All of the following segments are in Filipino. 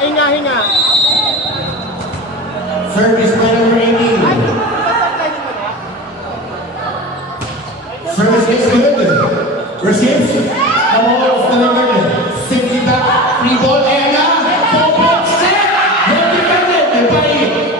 Hinga. Service by number 18. Service is good. Receives. The ball delivered. Simply back. Free ball. Ayan na. Open set. Well defended by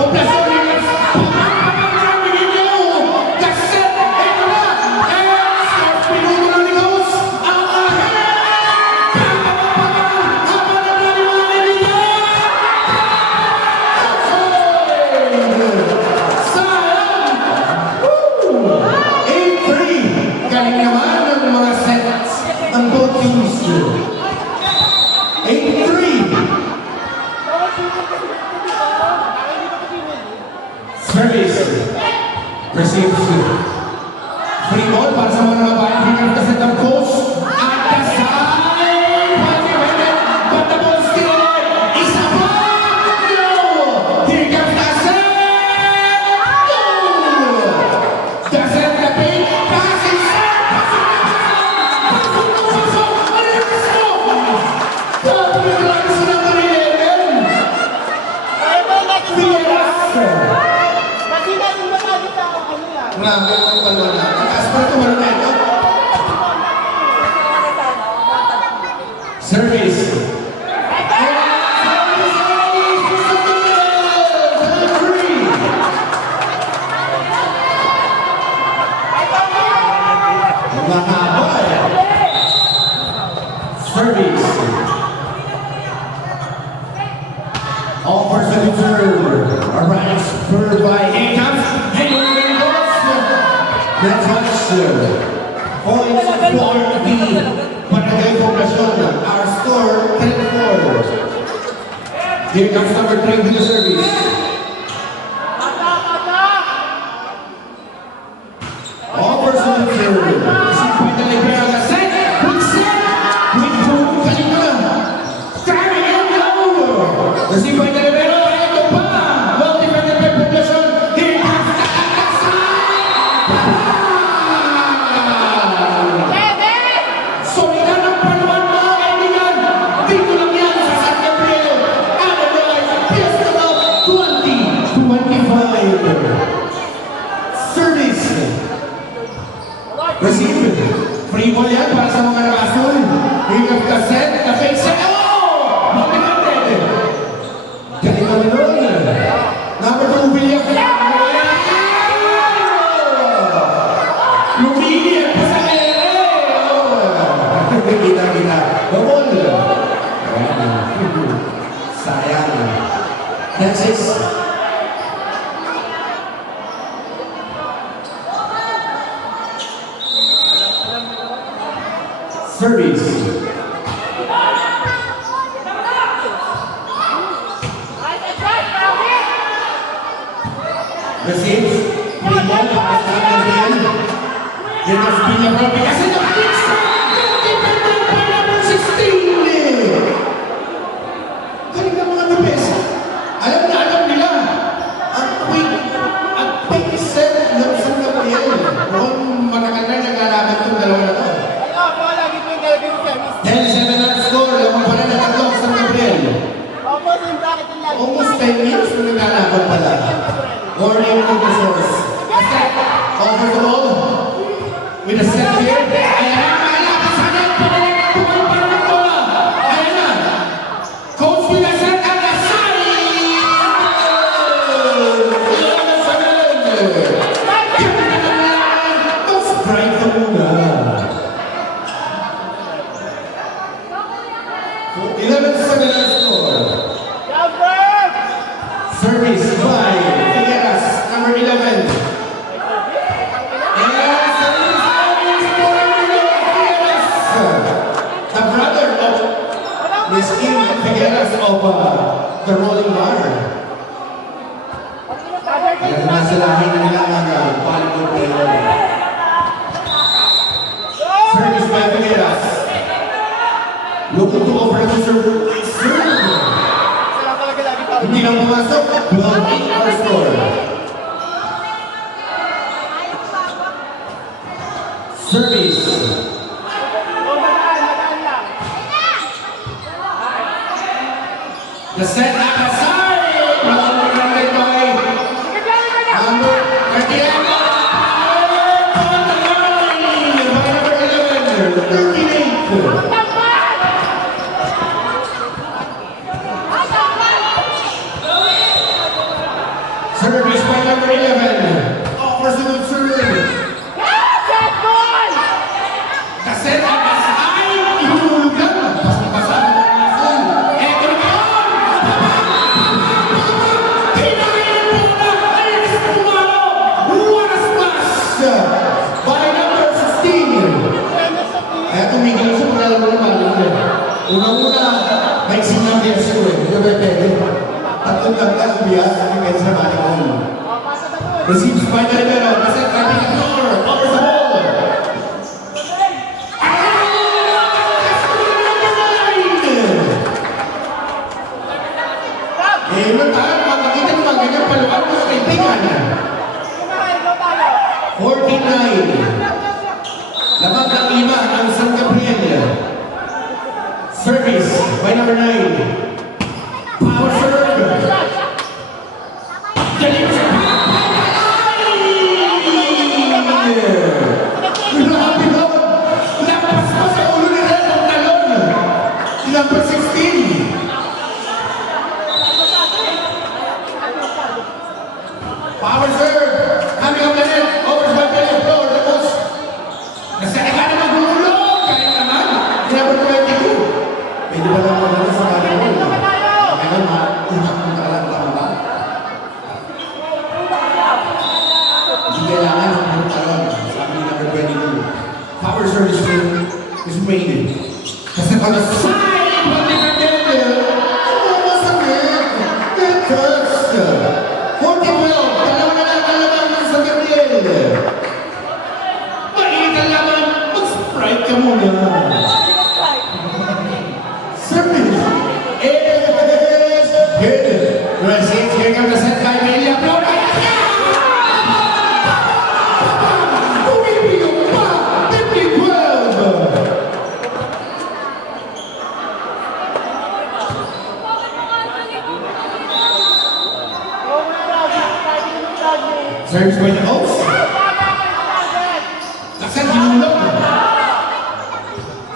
Oplasyon Williams. Service receives free ball para sa mga nababayan. Bigyan ka set of coach at the side. Well defended, but the ball still alive. Isa pa! No! Here comes the set! No! The set, the paint, passing set! Grabe ang pala na. Takas pa ito, wala na ito. Service. Mahabay. Service. Offers the return. Arrives spur by Akams. That's much points for the Barangay Poblacion. Our score 10-4. Here comes number 3 with the service. Offers the return. Isipin na Libera na set. Quick set. Quick move. Kalina. Standing in the over. Isipin na Libera. Ito pa. Well defended by Poblacion. Here comes the Service. Receive. Free ball yan para sa mga nakasul. Bring up the set. The fake set. Oh! Motivated. Galing kami nun. Number 2, William. Lumili pa sa ere. Kita. Bawal. Sayang. That's it. Service. Receives. Free ball para sa Gabriel. Here comes Pina Bro. Kasi the fix. Independent by number 16. Galing na mga nubes. Alam nila. Ang quick set ng San Gabriel. Mukhang matagal na nagkalaban itong dalawa na to. 10-7 ang score. Lamang pa rin ang tatlo San Gabriel. Almost 10 years na nagkalaban pala. Morning to the source. Over the ball. With a set here. Ayan na, malapit sa net. Pumalpal ng bola. Ayan na. Coach with a set at the side. Mas bright na muna. 11-7 ang score. Service by Figueras, number 11. And service for Figueras. The brother of Miss Kim Figueras of the Rolling Bar. Nasalahin na nila ang Bollywood player. Service by Figueras. Looking to offer to serve. Hindi lang pumasok. 12-8 our score. Service. The set up aside. Recommended by number 38. On the line by number 11. 38. Service by number 11. Offers to the serve. The set up aside. Ihulugan. Pasang-pasang. Eto na yun. Pinayin po na Alex Pumalo. Waras mas. By number 16. Kaya tumigil siya para lang naman. Unang-una, may sinabi siya eh. Hindi ba pwede? Tatlong lang ang bias. Hindi pwede sa manikon. Receives by the Rivero. Kasi traffic the floor. Over the ball. Eh, ilan tayo, makakita ng mga ganyan paluan mo sa kaibigan. 49. Lamang ng 5 ang San Gabriel. Service by number 9. Power serve. Galing sa grabe daw. Lampas pa sa ulo ni Red ang talon. Number 16. Power serve. Coming up the net. Overs by Pelé. Floor. The post. Kasi ka na magulong. Kaya naman. Number 22. Pwede ba lang magulong sa kanila? Kaya naman. Unak mo na lang ba? Hindi kailangan ng mga talon. Sabi ni number 22. Power serve is made. Kasi pag side, pag nagkakita, masakit. It hurts. 40-12. Dalawa na lang kalaban ng San Gabriel. Mainit ang laban. Mag-sprite ka muna. Service is good. Receives. Here comes the set by Emilia. Blow na yan. Tumibiyok pa. 50-12. Service by the host. Laksan ginulog.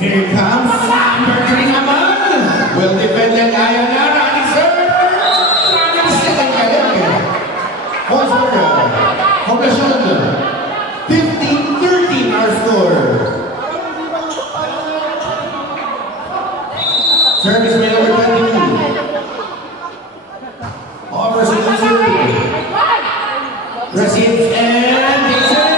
Here comes number 3 naman. Well defended. Ayaw na. Running serve. Running second galing. Hosmer. Poblacion. 15-13 our score. Service by number 22. Offers to the serve. Receives and takes it.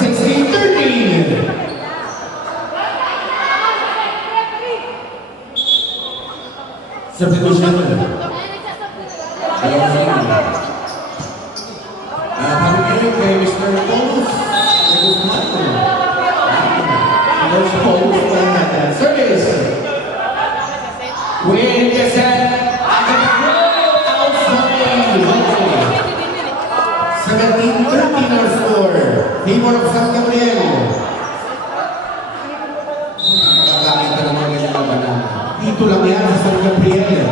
16-13. Substitution. Pag-ibig kay Mr. Paulus. There's Paulus pa natin. Service. With the set. 17-13 our score. Favor of San Gabriel. Nakakita ng mga ganyan labanan. Dito lang yan sa San Gabriel.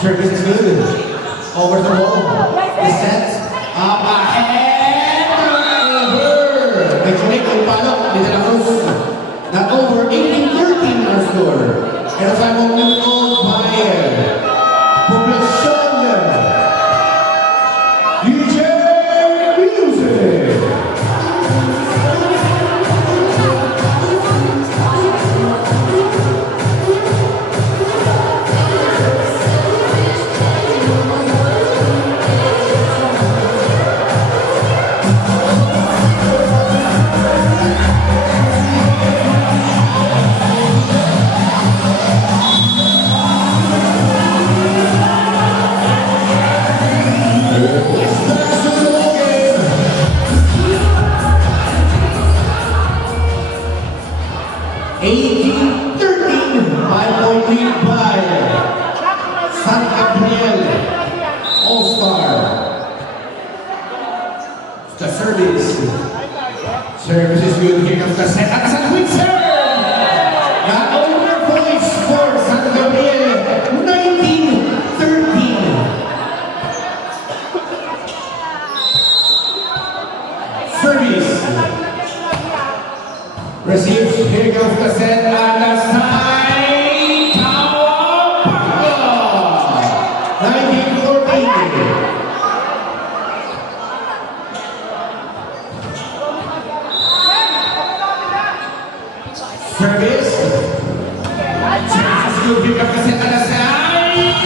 Service is good. Over the ball. The set. Up ahead. Over. Medyo Nick ang palok. Di na lang not over. 18-13 our score. And as I'm on the by Poblacion. DJ Music. The service. Service is good. Here comes the set. At a quick serve. Not over points for San Gabriel. the set and the side. Cowabunga. 1914. Service. Chances to pick up the set and the side.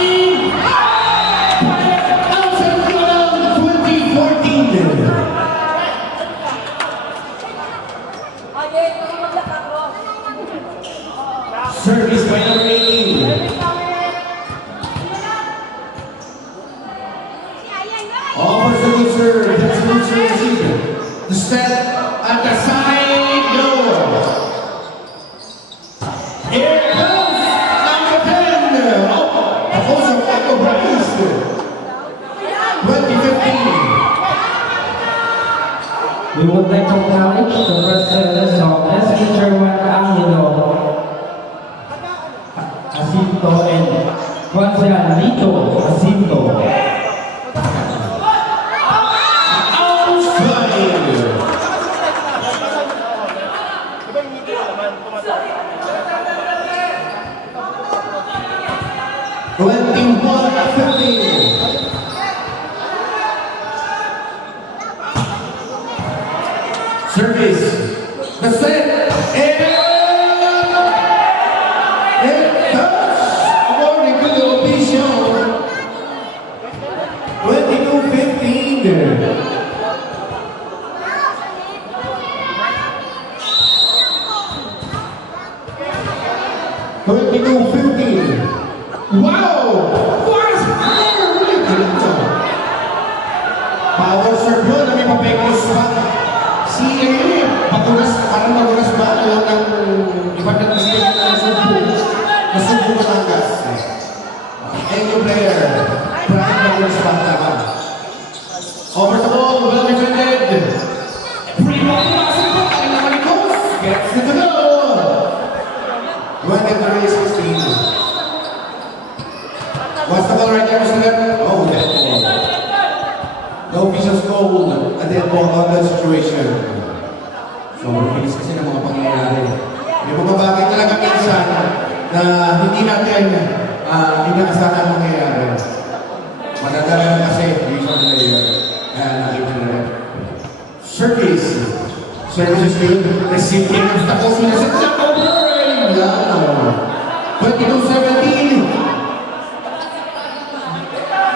Outside the around 2014. Service by number 18. Offers the good serve. That's good serve received. The step at the side. No. Here comes number 10. Oh, a close of Echo Bryce. 2015. We would like to acknowledge the presence of Mr. Juan Angelo, Jacinto, and Juanito Jacinto. Service. The set. And according to the official, 22-15. Wow! What is power serve yun na may papekos pa. Si magulas, parang magulas ba? Alam ng iba na mistake na nasubbo Batangas. And yung player, Brian magulas ba? Tama. Over the ball, well defended. Primo, pasok po, kaling naman ni Coach. Gets it to go. 23-16. What's the ball right there, Mr. Lep? Oh, dead ball. No officials called a dead ball on that situation. So, bilis kasi ng mga pangyayari. May mga bagay talaga minsan na hindi natin inaasahan mangyayari. Madadala na kasi, usually nakita na rin. Service. Service is good. Receive in of the post. Minasat siya over. 22-17.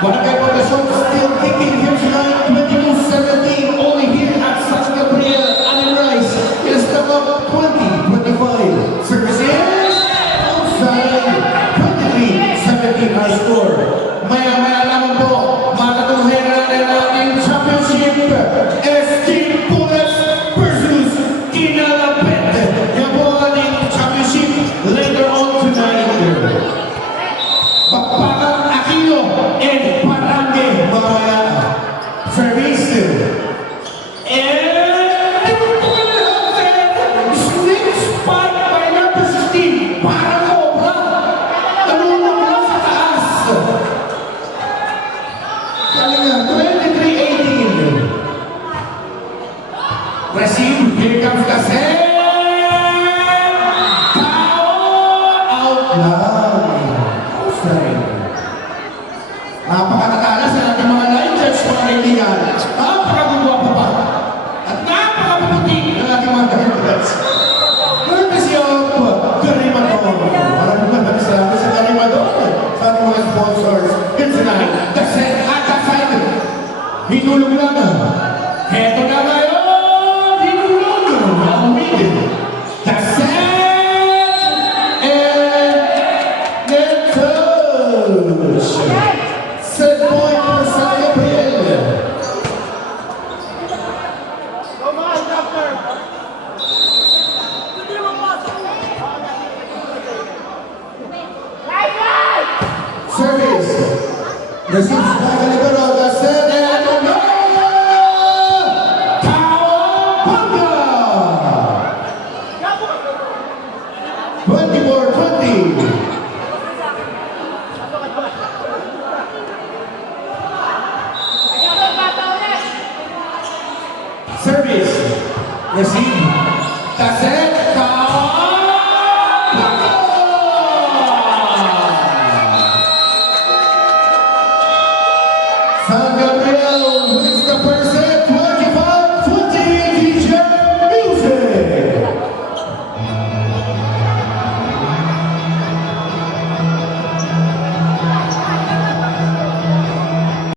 Barangay Poblacion still kicking here tonight. 22-17. Only here at San Gabriel. Allen Rice is step up 20-25. Services outside. 23-17 our score. Maya naman po, matatuhin natin ang ating championship. SG Bullets versus Kinalapet. Yan po ang ating championship later on tonight. Bakbakan Aquino and Parange Mamaya. Service. And snake spike by number 16. Para Cobra. Tanunong lang sa taas. Kaya 23-18. Receive. Here comes the set. Out lang. Outside. Napakatatalas sa ating mga line judge mga kaibigan. Napakagugwapo pa. At napakapuputi ng ating mga line judge. Courtesy of Garimador. Maraming maraming salamat sa Garimador. Sa ating mga sponsors. Here tonight, the set at the side. Hinulog lang. Heto na ngayon. Hinulog. Ang mid. The set. And Netos. Set point for San Gabriel. Service. Receives by Libero. The set and no! Cowabunga! 24-20.